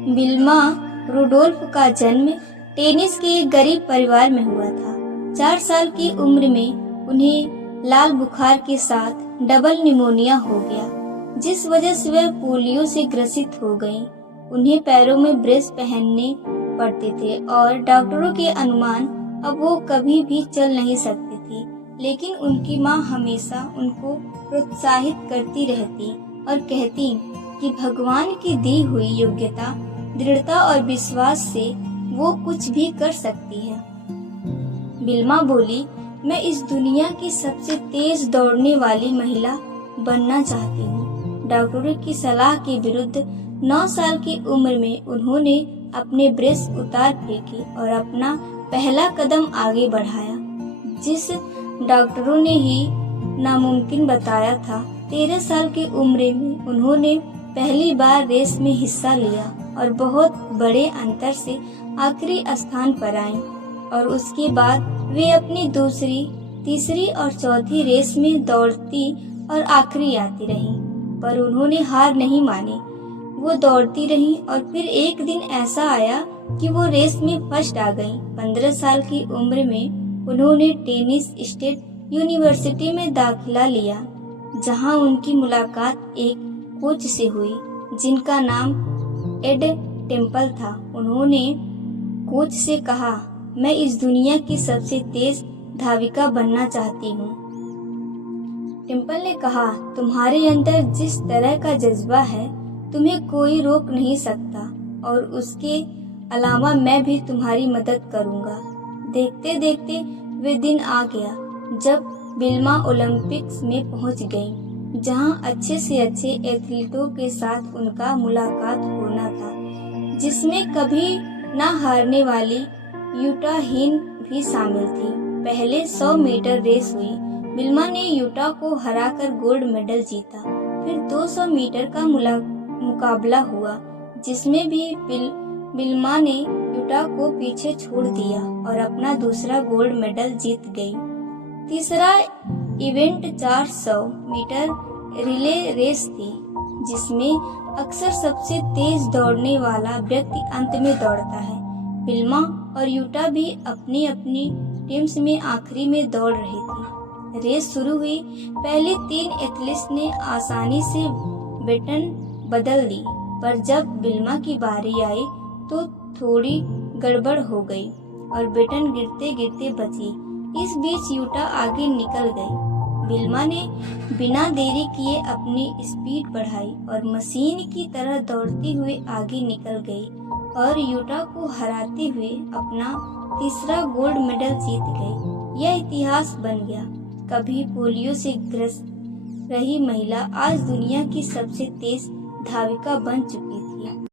Wilma Rudolph का जन्म tennis के एक गरीब परिवार में हुआ था। 4 साल की उम्र में उन्हें लाल बुखार के साथ डबल निमोनिया हो गया, जिस वजह से वह पोलियो से ग्रसित हो गईं। उन्हें पैरों में ब्रेस पहनने पड़ते थे और डॉक्टरों के अनुमान अब वो कभी भी चल नहीं सकती थी। लेकिन उनकी माँ हमेशा उनको प्रोत्साहित करती रहती और कहती कि भगवान की दी हुई योग्यता, दृढ़ता और विश्वास से वो कुछ भी कर सकती है। विल्मा बोली, मैं इस दुनिया की सबसे तेज दौड़ने वाली महिला बनना चाहती हूँ। डॉक्टरों की सलाह के विरुद्ध 9 साल की उम्र में उन्होंने अपने ब्रेस उतार फेंके और अपना पहला कदम आगे बढ़ाया, जिस डॉक्टरों ने ही नामुमकिन बताया था। 13 साल की उम्र में उन्होंने पहली बार रेस में हिस्सा लिया और बहुत बड़े अंतर से आखिरी स्थान पर आईं और उसके बाद वे अपनी दूसरी, तीसरी और चौथी रेस में दौड़ती और आखिरी आती रहीं। पर उन्होंने हार नहीं मानी। वो दौड़ती रहीं और फिर एक दिन ऐसा आया कि वो रेस में फर्स्ट आ गईं। 15 साल की उम्र में उन्होंने टेनिस स्टेट यूनिवर्सिटी में दाखिला लिया, जहां उनकी मुलाकात एक कोच से हुई जिनका नाम एड टेम्पल था। उन्होंने कोच से कहा, मैं इस दुनिया की सबसे तेज धाविका बनना चाहती हूँ। टेम्पल ने कहा, तुम्हारे अंदर जिस तरह का जज्बा है तुम्हें कोई रोक नहीं सकता और उसके अलावा मैं भी तुम्हारी मदद करूँगा। देखते देखते वे दिन आ गया जब विल्मा ओलंपिक्स में पहुंच गई, जहां अच्छे से अच्छे एथलीटों के साथ उनका मुलाकात होना था, जिसमें कभी न हारने वाली यूटा हिन भी शामिल थी। पहले 100 मीटर रेस हुई। विल्मा ने यूटा को हराकर गोल्ड मेडल जीता। फिर 200 मीटर का मुकाबला हुआ, जिसमें भी विल्मा ने यूटा को पीछे छोड़ दिया और अपना दूसरा गोल्ड मेडल जीत गई। तीसरा इवेंट 400 मीटर रिले रेस थी, जिसमें अक्सर सबसे तेज दौड़ने वाला व्यक्ति अंत में दौड़ता है। विल्मा और यूटा भी अपनी अपनी टीम्स में आखिरी में दौड़ रही थी। रेस शुरू हुई। पहले 3 एथलीट्स ने आसानी से बैटन बदल दी, पर जब विल्मा की बारी आई तो थोड़ी गड़बड़ हो गई और बैटन गिरते गिरते बची। इस बीच यूटा आगे निकल गई। विल्मा ने बिना देरी किए अपनी स्पीड बढ़ाई और मशीन की तरह दौड़ती हुए आगे निकल गई और यूटा को हराते हुए अपना तीसरा गोल्ड मेडल जीत गई। यह इतिहास बन गया। कभी पोलियो से ग्रस्त रही महिला आज दुनिया की सबसे तेज धाविका बन चुकी थी।